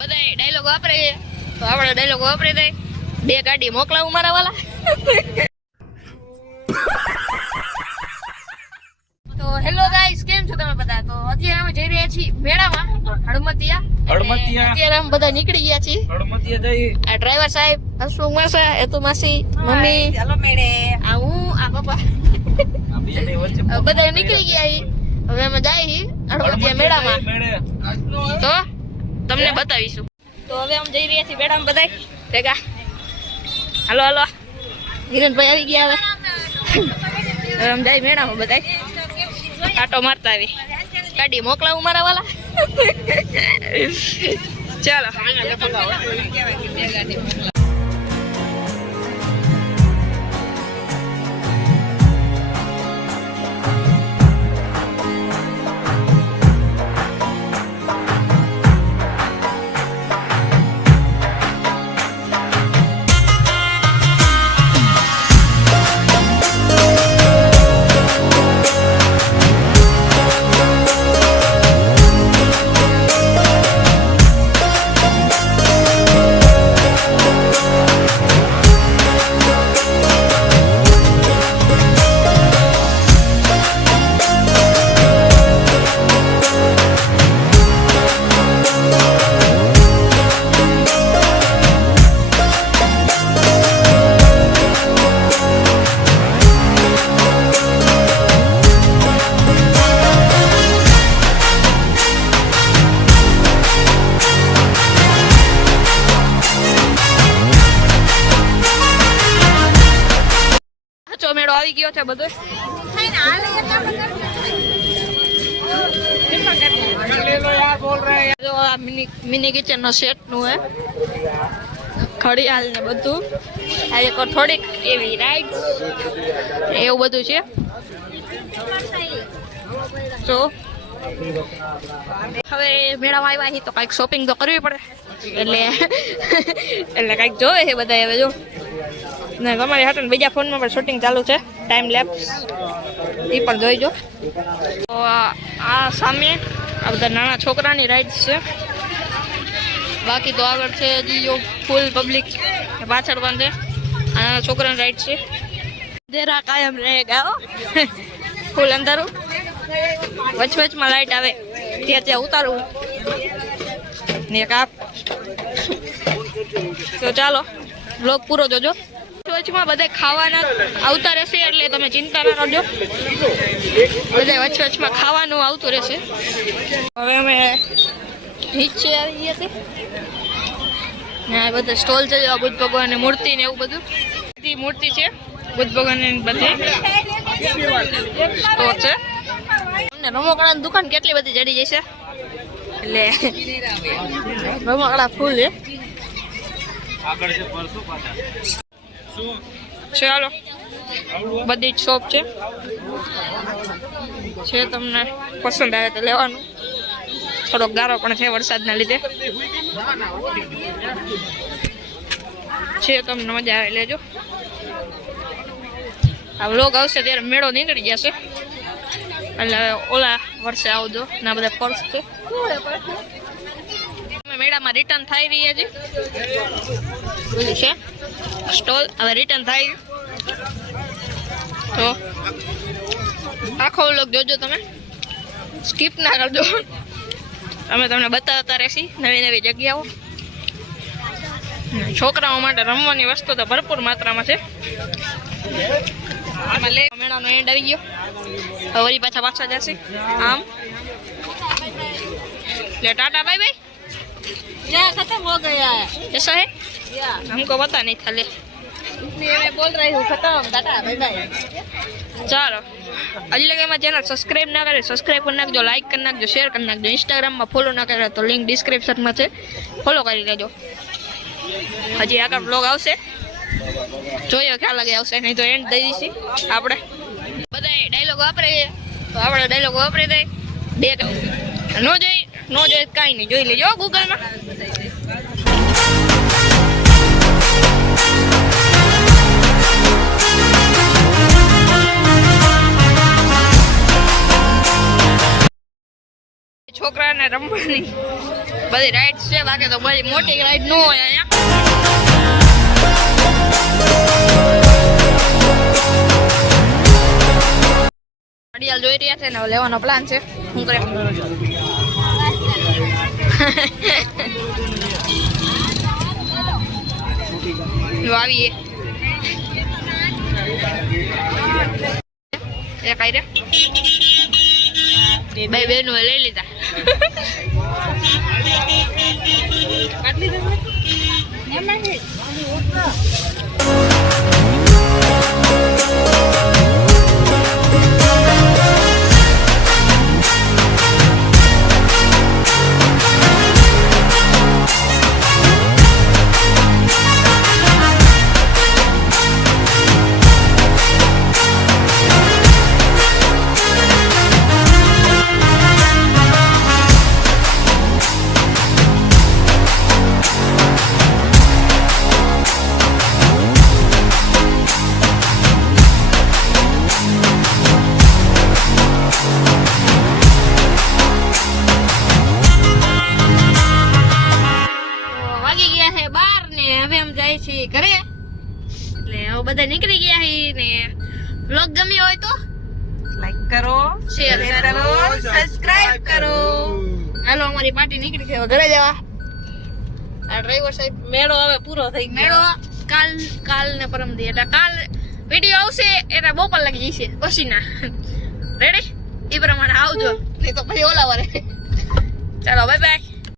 બધા ડાયલોગ વાપરે તો આપણે ડાયલોગ વાપરી દે. 2 ગાડી મોકલાવું મારા વાલા. તો હેલો ગાઈસ, કેમ છો તમે બધા? તો અત્યારે અમે જઈ રહ્યા છીએ મેળામાં હળમતિયા. અત્યારે અમે બધા નીકળી ગયા છીએ હળમતિયા જઈ. આ ડ્રાઈવર સાહેબ, હસમુખ માસા, હેતુ માસી, મમ્મી, ચાલો મેળે. આ હું, આ પપ્પા બધા નીકળી ગયા. હવે અમે જઈએ હળમતિયા મેળામાં, તો તમને બતાવીશું. તો હવે અમે જઈ રહ્યા છીએ મેળામાં બધા ભેગા. હાલો હાલો, હિરણભાઈ આવી ગયા. હવે અમે જઈ મેળામાં બધા આટો મારતા આવી. ગાડી મોકલાવું મારા વાલા. ચાલો. મેળો આવી ગયો છે બધો. જો આ મિની કિચન નો સેટ નું હે, ઘડિયાળ ને બધું. આ એક થોડીક એવી રાઈડ એવું બધું છે. તો હવે મેળામાં આવ્યા છીએ તો કઈક શોપિંગ તો કરવી પડે, એટલે કઈક જોવે છે બધા. હવે જો ને અમારી હાટે બીજા ફોનમાં પણ શૂટિંગ ચાલુ છે, ટાઈમ લેપ્સ, એ પણ જોઈજો. તો આ સામે આ બધા નાના છોકરાની રાઇડ્સ છે. બાકી તો આગળ છે હજી ફૂલ પબ્લિક, પાછળ પણ છે આ નાના છોકરાની રાઇડ છે. દેરા કાયમ રહેગા, ફૂલ અંધારું, વચમાં લાઈટ આવે ત્યાં ઉતારવું ને કાપ. તો ચાલો બ્લોગ પૂરો જોજો. વચમાં બધા ખાવાના આવતા રહેશે, એટલે તમે ચિંતા ના કરજો. બધા વચમાં ખાવાનું આવતું રહેશે. હવે અમે નીચે આવી ગયા છીએ ને આ બધા સ્ટોલ છે. બુદ્ધ ભગવાનની મૂર્તિ ને એવું બધું, બધી મૂર્તિ છે બુદ્ધ ભગવાનની બધી સ્ટોલ છે. અમને રમકડાની દુકાન કેટલી બધી જડી જશે, એટલે રમકડા ફૂલ છે. ચાલો, બધી જ શોપ છે. તમને પસંદ આવે તો લેવાનું. થોડોક ગારો પણ છે વરસાદના લીધે. તમને મજા આવે લેજો. આ વ્લોગ આવશે ત્યારે મેળો નીકળી જશે, એટલે ઓલા વર્ષે આવજો. ના બધા પર્સ છે. મેળામાં રિટર્ન થઈ રહી છે બધું છે સ્ટોલ. હવે રિટર્ન થાય તો આખો વ્લોગ જોજો, તમે સ્કીપ ના કરજો. અમે તમને બતાવતા રહેશી નવી નવી જગ્યાઓ. છોકરાઓ માટે રમવાની વસ્તુ તો ભરપૂર માત્રામાં છે. મેળાનો એન્ડ આવી ગયો. હવે વળી પાછા જશે આમ. એટલે टाटा बाय बाय, खत्म हो गया है ऐसा है, हमको पता नहीं था, ले इसलिए मैं बोल रही हूँ खत्म, टाटा बाय बाय. ચાલો, હજી લગે એમાં ચેનલ સબસ્ક્રાઈબ ના કરે સબસ્ક્રાઈબ કરી નાખજો, લાઈક કરી નાખજો, શેર કરી નાખજો. ઇન્સ્ટાગ્રામમાં ફોલો ના કરે તો લિંક ડિસ્ક્રિપ્શનમાં છે, ફોલો કરી લેજો. હજી આગળ બ્લોગ આવશે, જોયો ખ્યાલ લાગે આવશે, નહીં તો એન્ડ દઈ દઈશી આપણે. બધા ડાયલોગ વાપરે તો આપણે ડાયલોગ વાપરી દઈએ. 2 નો જોઈ કાંઈ નહીં, જોઈ લેજો ગૂગલમાં. છોકરાને રમવાની બધી રાઈડ છે, બાકી તો બધી મોટી રાઈડ ન હોય અહીંયા. ઘડિયાળ જોઈ રહ્યા છે ને લેવાનો પ્લાન છે. શું કરે? જો આવીએ એ કઈ રે બે બેનો લઈ લીધા. ઘરે એટલે હવે બધા નીકળી ગયા હી ને વ્લોગ ગમ્યો હોય તો લાઈક કરો, શેર કરો, સબસ્ક્રાઇબ કરો. હાલો અમારી પાર્ટી નીકળી છે હવે ઘરે જવા. આ ડ્રાઈવર સાહેબ મેળો હવે પૂરો થઈ ગયો. મેળો કાલ ને પરમ દી એટલે કાલ વિડીયો આવશે એટલે બપોર લાગી જશે પછી ના રેડી એ પ્રમાણે આવજો નહીં તો પછી ઓલા વારે. ચાલો બાય બાય.